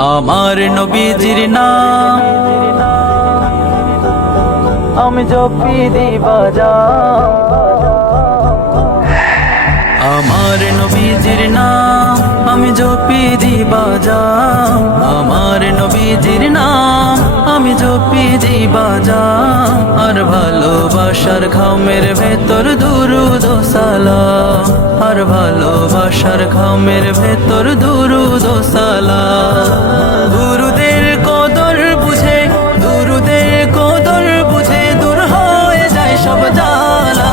আমার নবীজির নাম আমি জপি দিবাজা, আমার নবীজির নাম আমি জপি দিবাজা, আমার নবীজির নাম আমি জপি দিবাজা। আর ভালোবাসার ঘামের ভেতর দুরুদ ও সালাম, আর ভালোবাসার ঘামের ভেতর দুরুদ ও সালাম। দুরুদের কদর বুঝে, দুরুদের কদর বুঝে দূর হয়ে যায় সব জ্বালা।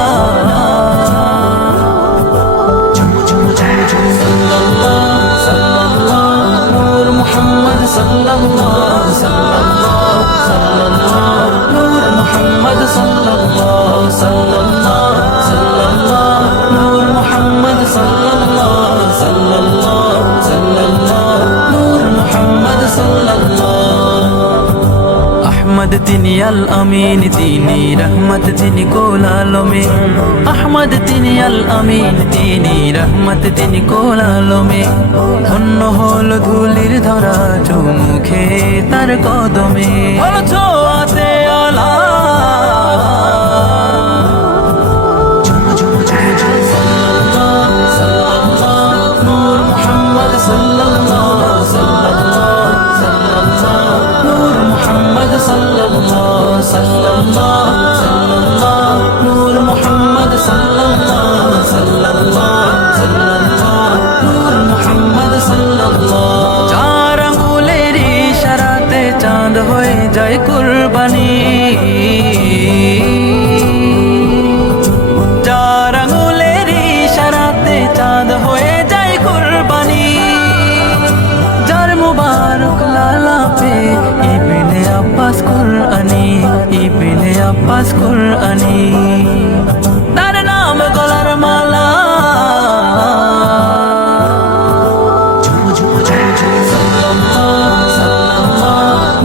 নূর মুহাম্মদ সাল্লাল্লাহু সাল্লাল্লাহু সাল্লাল্লাহু, নূর মুহাম্মদ সাল্লাল্লাহু সাল্লাল্লাহু সাল্লাল্লাহু, নূর মুহাম্মদ সাল্লাল্লাহু সাল্লাল্লাহু সাল্লাল্লাহু, নূর মুহাম্মদ সাল্লাল্লাহু। আহমদ তিনি আল আমিন, তিনি রহমত তিনি কোল আলমে। আহমদ তিনি আল আমিন, তিনি রহমত তিনি কোল আলমে। ধন্য হল ধুলির ধরা চুমুখে তার কদমে, ছোঁয়াতে আলা। নূর মুহাম্মদ সাল্লাল্লাহু সাল্লাল্লাহু সাল্লাল্লাহু, নূর মুহাম্মদ সাল্লাল্লাহু সাল্লাল্লাহু সাল্লাল্লাহু, নূর মুহাম্মদ সাল্লাল্লাহু সাল্লাল্লাহু সাল্লাল্লাহু, নূর মুহাম্মদ সাল্লাল্লাহু। চার আঙ্গুলের ইশারাতে চাঁদ হয়ে যায় কুরবানি, চার আঙ্গুলের ইশারাতে চাঁদ হয়ে যায় কুরবানি। যার মুবারক লালাপে ইবনে আব্বাস কুরআনি, ইবনে আব্বাস কুরআনি। তার নাম গলার মালা,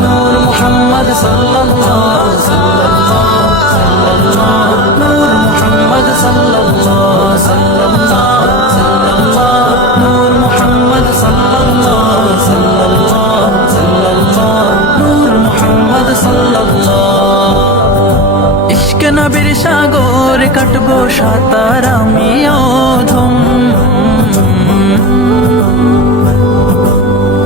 নূর মুহাম্মদ সাল্লাল্লাহু সাল্লাল্লাহু সাল্লাল্লাহু, নূর মুহাম্মদ সাল্লাল্লাহু সাল্লাল্লাহু সাল্লাল্লাহু, নূর মুহাম্মদ সাল্লাল্লাহু সাল্লাল্লাহু সাল্লাল্লাহু, নূর মুহাম্মদ সাল্লাল্লাহু। ইশক নবীর সাগর কাটবো সাঁতার আমি অধম,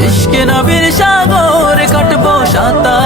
ইশক নবীর সাগর কাটবো সাঁতার